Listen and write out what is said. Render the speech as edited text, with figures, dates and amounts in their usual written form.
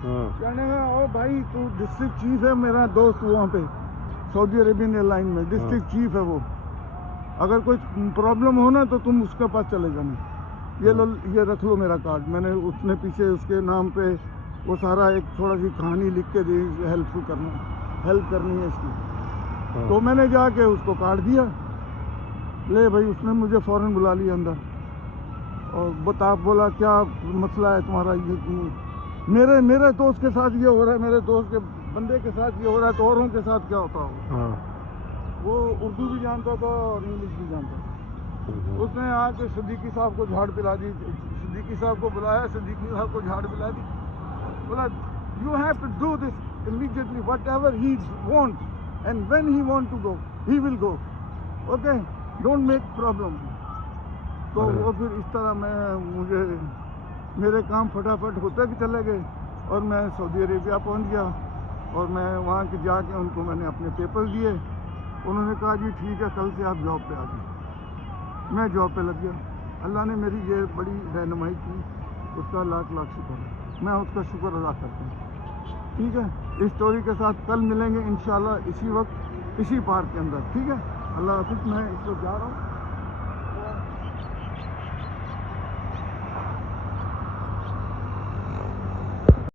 कहने लगा ओ भाई तू डिस्ट्रिक्ट चीफ है, मेरा दोस्त वहाँ पे सऊदी अरेबियन एयरलाइन में डिस्ट्रिक्ट चीफ है वो, अगर कोई प्रॉब्लम हो ना तो तुम उसके पास चले जाना, ये रख लो मेरा कार्ड। मैंने उसने पीछे उसके नाम पे वो सारा एक थोड़ा सी कहानी लिख के दी, हेल्प करनी है इसकी। तो मैंने जाके उसको कार्ड दिया, ले भाई उसने मुझे फ़ौरन बुला लिया अंदर और बोला क्या मसला है तुम्हारा, ये मेरे दोस्त के साथ ये हो रहा है, मेरे दोस्त के बंदे के साथ ये हो रहा है, तो औरों के साथ क्या होता होगा। वो उर्दू भी जानता था और इंग्लिश भी जानता था। उसने आके सिद्दीकी साहब को झाड़ पिला दी, सिद्दीकी साहब को बुलाया, सिद्दीकी साहब को झाड़ पिला दी, बोला you have to do this immediately whatever he want and when he want to go he will go, okay, don't make problem. तो वो फिर इस तरह मुझे मेरे काम फटाफट होते भी चले गए और मैं सऊदी अरेबिया पहुंच गया और मैं वहाँ के जाके उनको मैंने अपने पेपर दिए। उन्होंने कहा जी ठीक है कल से आप जॉब पे आ जाइए। मैं जॉब पे लग गया। अल्लाह ने मेरी ये बड़ी रहनुमाई की, उसका लाख लाख शुक्र है, मैं उसका शुक्र अदा करता हूँ। ठीक है, इस स्टोरी के साथ कल मिलेंगे इंशाल्लाह इसी वक्त इसी पार्क के अंदर। ठीक है, अल्लाह हाफ़िज़। मैं इसको जा रहा हूँ।